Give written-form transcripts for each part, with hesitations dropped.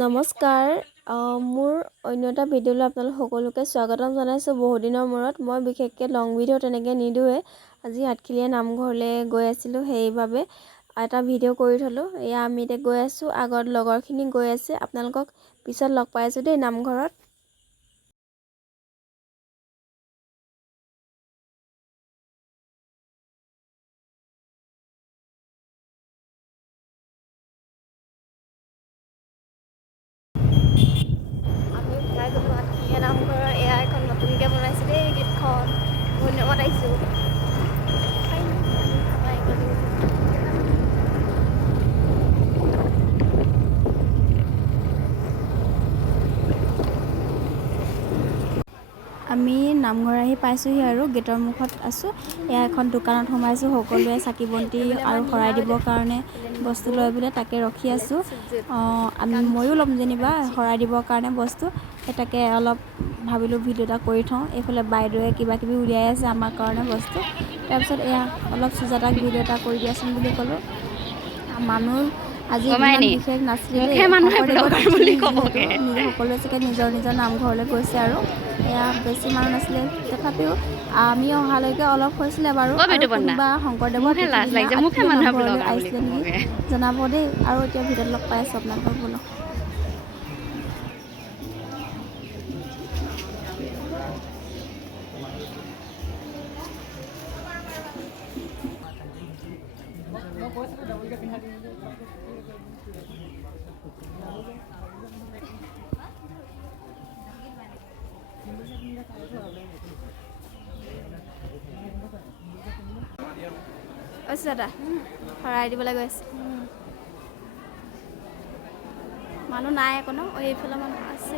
নমস্কাৰ। মোৰ অন্য এটা ভিডিঅ'লৈ আপোনালোক সকলোকে স্বাগতম জনাইছোঁ। বহুদিনৰ মূৰত মই বিশেষকৈ লং ভিডিঅ' তেনেকৈ নিদিওঁৱে। আজি আঠখেলীয়া নামঘৰলৈ গৈ আছিলোঁ, সেইবাবে এটা ভিডিঅ' কৰি থ'লোঁ। এয়া আমি এতিয়া গৈ আছোঁ, আগত লগৰখিনি গৈ আছে। আপোনালোকক পিছত লগ পাই আছোঁ দেই নামঘৰত। আমি ওলাই গ'লোঁ আঠখেলীয়া নামঘৰৰ। এয়া এখন নতুনকৈ বনাইছে দেই গেটখন। ধন্যবাদ আহিছোঁ। আমি নামঘৰ আহি পাইছোঁহি আৰু গেটৰ মুখত আছোঁ। এয়া এখন দোকানত সোমাইছোঁ। সকলোৱে চাকি বন্তি আৰু শৰাই দিবৰ কাৰণে বস্তু লৈ পেলাই তাকে ৰখি আছোঁ। ময়ো ল'ম যেনিবা শৰাই দিবৰ কাৰণে বস্তু। সেই তাকে অলপ ভাবিলোঁ ভিডিঅ' এটা কৰি থওঁ। এইফালে বাইদেৱে কিবা কিবি উলিয়াই আছে আমাৰ কাৰণে বস্তু। তাৰপিছত এয়া অলপ সুজাতাক ভিডিঅ' এটা কৰি দিয়াচোন বুলি ক'লোঁ। মানুহ আজি ইমান বিশেষ নাছিলে দেই। সকলোৱে চাগে নিজৰ নিজৰ নামঘৰলৈ গৈছে আৰু এয়া বেছি মানুহ নাছিলে। তথাপিও আমি অহালৈকে অলপ হৈছিলে বাৰু। আৰু কোনোবা শংকৰদেৱৰ তিথিৰ দিনা আঠখেলীয়া নামঘৰলৈ আহিছিলে নেকি জনাব দেই। আৰু এতিয়া ভিডিঅ'ত লগ পাই আছোঁ আপোনালোকক। বলক। দাদা শৰাই দিবলৈ গৈ আছে। মানুহ নাই আকৌ ন, এইফালে মানুহ আছে।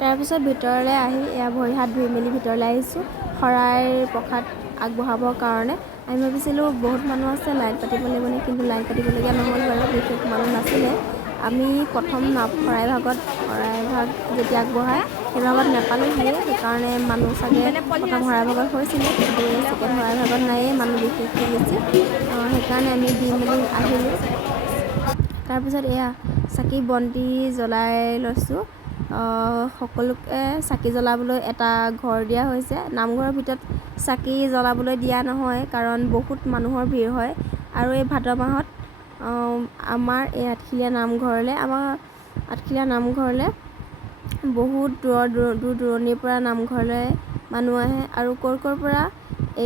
তাৰপিছত ভিতৰলৈ আহি এয়া ভৰি হাত ধুই মেলি ভিতৰলৈ আহিছোঁ শৰাইৰ প্ৰসাদ আগবঢ়াবৰ কাৰণে। আমি ভাবিছিলোঁ বহুত মানুহ আছে, লাইন পাতিব লাগিব নেকি, কিন্তু লাইন পাতিবলগীয়া নহ'ল বাৰু। বিশেষ মানুহ নাছিলে। আমি প্ৰথম শৰাই ভাগ যেতিয়া আগবঢ়াই সেই ভাগত নাপালোঁহিয়ে। সেইকাৰণে মানুহ চাগে প্ৰথম শৰাই ভাগত হৈছিলে, কিন্তু ছেকেণ্ড শৰাই ভাগত নায়েই মানুহ বিশেষকৈ বেছি। সেইকাৰণে আমি দি মেলি আহিলোঁ। তাৰপিছত এয়া চাকি বন্তি জ্বলাই লৈছোঁ। সকলোকে চাকি জ্বলাবলৈ এটা ঘৰ দিয়া হৈছে। নামঘৰৰ ভিতৰত চাকি জ্বলাবলৈ দিয়া নহয়, কাৰণ বহুত মানুহৰ ভিৰ হয়। আৰু এই ভাদ মাহত আমাৰ এই আঠখেলীয়া নামঘৰলৈ বহুত দূৰ দূৰণিৰ পৰা নামঘৰলৈ মানুহ আহে। আৰু ক'ৰ পৰা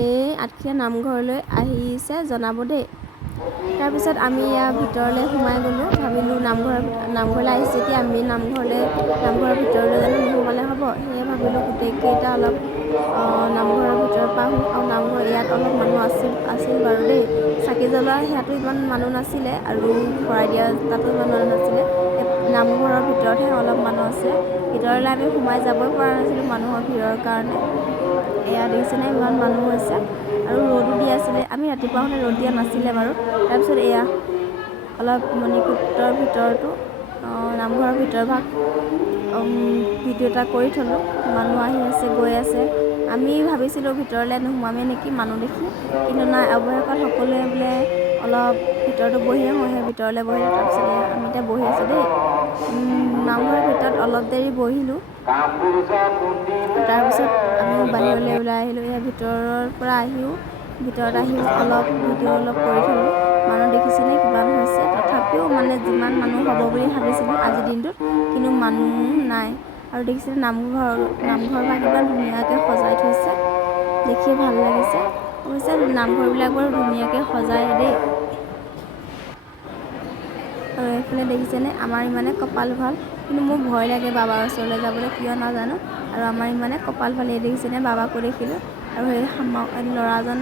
এই আঠখেলীয়া নামঘৰলৈ আহিছে জনাব দেই। তাৰপিছত আমি ইয়াৰ ভিতৰলৈ সোমাই গ'লোঁ। ভাবিলোঁ নামঘৰলৈ আহিছোঁ যেতিয়া আমি নামঘৰৰ ভিতৰলৈ জানো নোসোমালে হ'ব। সেয়ে ভাবিলোঁ গোটেইকেইটা অলপ নামঘৰৰ ভিতৰৰ পৰা আহোঁ। আৰু নামঘৰ ইয়াত অলপ মানুহ আছিল বাৰু দেই। চাকি জ্বলোৱা সেয়াতো ইমান মানুহ নাছিলে, আৰু শৰাই দিয়া তাতো ইমান মানুহ নাছিলে। নামঘৰৰ ভিতৰতহে অলপ মানুহ আছে। ভিতৰলৈ আমি সোমাই যাবই পৰা নাছিলোঁ মানুহৰ ভিৰৰ কাৰণে। এয়া দেখিছেনে ইমান মানুহ হৈছে, আৰু ৰ'দো দি আছিলে। আমি ৰাতিপুৱা হ'লে ৰ'দ দিয়া নাছিলে বাৰু। তাৰপিছত এয়া অলপ মণিকূটৰ ভিতৰতো নামঘৰৰ ভিতৰভাগ ভিডিঅ' এটা কৰি থ'লোঁ। মানুহ আহি আছে গৈ আছে। আমি ভাবিছিলোঁ ভিতৰলৈ নোসোমামেই নেকি মানুহ দেখি, কিন্তু নাই, অৱশেষত সকলোৱে বোলে অলপ ভিতৰতো বহি আহোঁ, সেই ভিতৰলৈ বহিলোঁ। তাৰপিছত আমি এতিয়া বহি আছোঁ দেই। নামঘৰৰ ভিতৰত অলপ দেৰি বহিলোঁ। তাৰপিছত আমি বাহিৰলৈ ওলাই আহিলোঁ। এয়া ভিতৰৰ পৰা ভিতৰত আহিও অলপ ভিডিঅ' কৰি থ'লোঁ। মানুহ দেখিছেনে কিমান হৈছে। তথাপিও যিমান মানুহ হ'ব বুলি ভাবিছিলোঁ আজিৰ দিনটোত, কিন্তু মানুহ নাই। আৰু দেখিছেনে নামঘৰভাগ ইমান ধুনীয়াকৈ সজাই থৈছে, দেখিয়ে ভাল লাগিছে। অৱশ্যে নামঘৰবিলাক বাৰু ধুনীয়াকৈ সজায় দেই। আৰু এইফালে দেখিছেনে আমাৰ ইমানে কপাল ভাল, কিন্তু মোৰ ভয় লাগে বাবাৰ ওচৰলৈ যাবলৈ, কিয় নাজানো। আৰু আমাৰ ইমানে কপাল ভাল। এই দেখিছেনে বাবাকো দেখিলোঁ। আৰু সেই ল'ৰাজন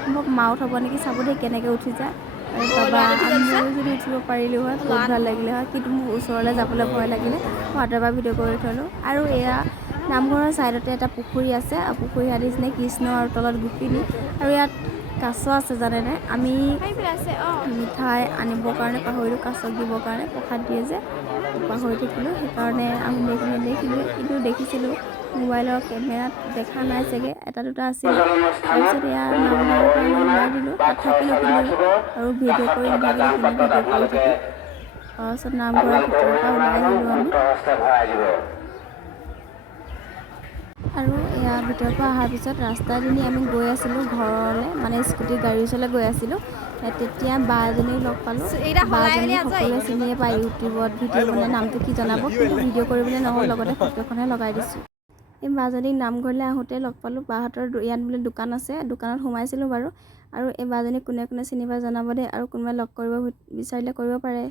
সম্ভৱ মাউত হ'ব নেকি, চাব দেই কেনেকৈ উঠি যায়। আৰু বাবা ময়ো যদি উঠিব পাৰিলোঁ হয় বহুত ভাল লাগিলে হয়, কিন্তু মোৰ ওচৰলৈ যাবলৈ ভয় লাগিলে। মই আঁতৰৰ পৰা ভিডিঅ' কৰি থ'লোঁ। আৰু এয়া নামঘৰৰ ছাইডতে এটা পুখুৰী আছে। আৰু পুখুৰী দেখিছেনে কৃষ্ণ আৰু তলত গোপিনী। আৰু ইয়াত কাছ আছে জানেনে। আমি মিঠাই আনিবৰ কাৰণে পাহৰিলোঁ, কাছক দিবৰ কাৰণে প্ৰসাদ দিয়ে যে, পাহৰি থাকিলোঁ। সেইকাৰণে আমি নেদেখিলোঁ, কিন্তু দেখিছিলোঁ মোবাইলৰ কেমেৰাত দেখা নাই চাগে, এটা দুটা আছিলে। তাৰপিছত এয়া নামঘৰৰ পৰা আমি ওলাই দিলোঁ। তাত থাকিলোঁ কিন্তু, আৰু ভিডিঅ' কৰি নাথাকিলোঁ, কিন্তু ভিডিঅ' কৰি থাকিলোঁ। তাৰপিছত নামঘৰৰ ভিতৰৰ পৰা ওলাই আহিলোঁ আমি। আৰু এয়া ভিতৰৰ পৰা অহাৰ পিছত ৰাস্তাইদি আমি গৈ আছিলোঁ ঘৰলৈ, মানে স্কুটি গাড়ীৰ ওচৰলৈ গৈ আছিলোঁ। তেতিয়া বা এজনীক লগ পালোঁ। বাজনীক সকলোৱে চিনিয়ে পায়, ইউটিউবত ভিডিঅ' বনাই, নামটো কি জনাব, কিন্তু ভিডিঅ' কৰিবলৈ নহ'ল, লগতে ফটো এখনহে লগাই দিছোঁ। এই বাজনীক নামঘৰলৈ আহোঁতে লগ পালোঁ। বাহঁতৰ ইয়াত বোলে দোকান আছে, দোকানত সোমাইছিলোঁ বাৰু। আৰু এই বাজনীক কোনে কোনে চিনি পায় জনাব দেই, আৰু কোনোবাই লগ কৰিব বিচাৰিলে কৰিব পাৰে।